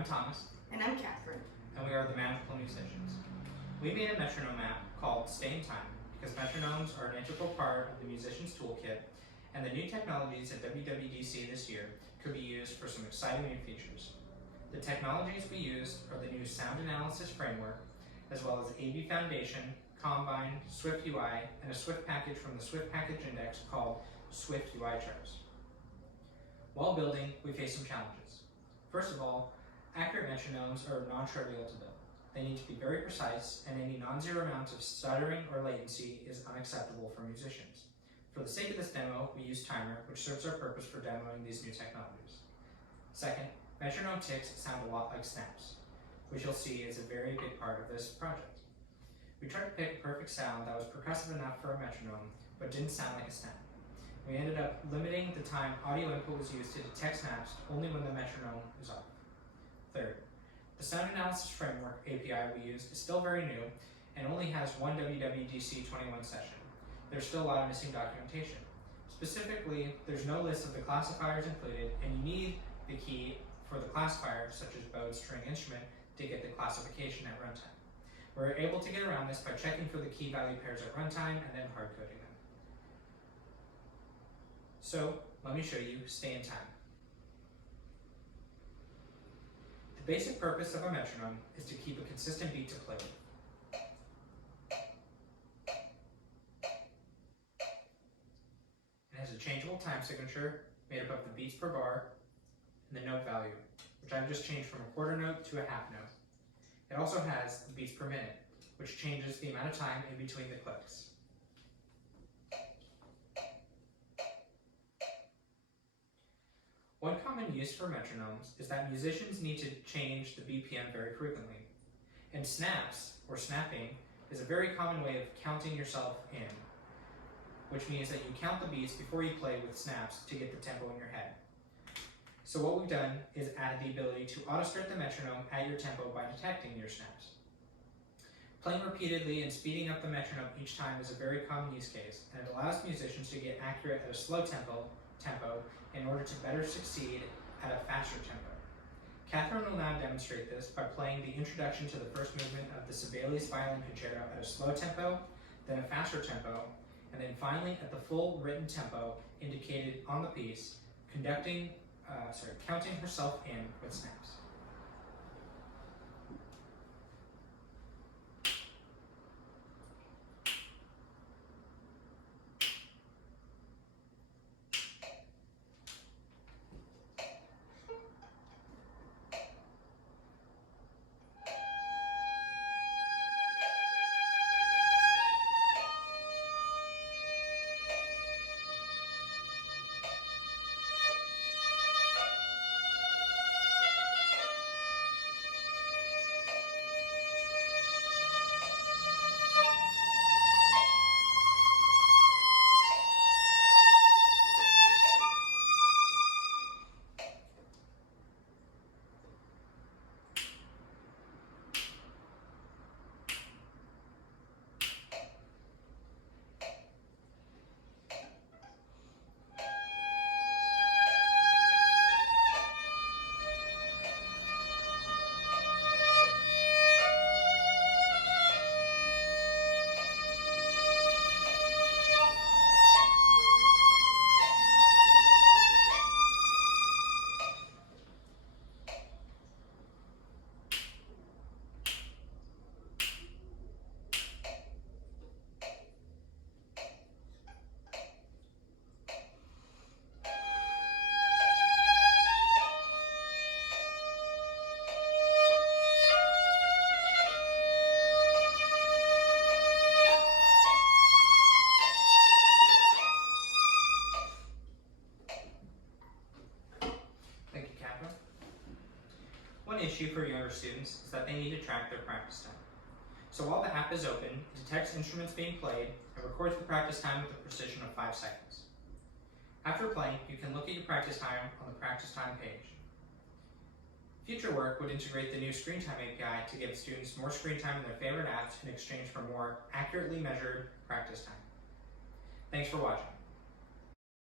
I'm Thomas. And I'm Catherine. And we are the Magical Musicians. We made a metronome app called Stay in Time because metronomes are an integral part of the musician's toolkit, and the new technologies at WWDC this year could be used for some exciting new features. The technologies we used are the new sound analysis framework, as well as AV Foundation, Combine, Swift UI, and a Swift package from the Swift package index called Swift UI charts. While building, we faced some challenges. First of all, accurate metronomes are non-trivial to build. They need to be very precise, and any non-zero amount of stuttering or latency is unacceptable for musicians. For the sake of this demo, we use Timer, which serves our purpose for demoing these new technologies. Second, metronome ticks sound a lot like snaps, which you'll see is a very big part of this project. We tried to pick a perfect sound that was percussive enough for a metronome, but didn't sound like a snap. We ended up limiting the time audio input was used to detect snaps only when the metronome is off. Third, the sound analysis framework API we used is still very new and only has one WWDC 21 session. There's still a lot of missing documentation. Specifically, there's no list of the classifiers included, and you need the key for the classifiers, such as bowed string instrument, to get the classification at runtime. We're able to get around this by checking for the key value pairs at runtime and then hard coding them. So, let me show you Stay in Time. The basic purpose of a metronome is to keep a consistent beat to play with. It has a changeable time signature made up of the beats per bar and the note value, which I've just changed from a quarter note to a half note. It also has the beats per minute, which changes the amount of time in between the clicks. One common use for metronomes is that musicians need to change the BPM very frequently. And snaps, or snapping, is a very common way of counting yourself in, which means that you count the beats before you play with snaps to get the tempo in your head. So what we've done is added the ability to auto-start the metronome at your tempo by detecting your snaps. Playing repeatedly and speeding up the metronome each time is a very common use case, and it allows musicians to get accurate at a slow tempo in order to better succeed at a faster tempo. Catherine will now demonstrate this by playing the introduction to the first movement of the Sibelius Violin Concerto at a slow tempo, then a faster tempo, and then finally at the full written tempo indicated on the piece, counting herself in with snaps. One issue for younger students is that they need to track their practice time. So while the app is open, it detects instruments being played and records the practice time with a precision of 5 seconds. After playing, you can look at your practice time on the practice time page. Future work would integrate the new Screen Time API to give students more screen time in their favorite apps in exchange for more accurately measured practice time. Thanks for watching.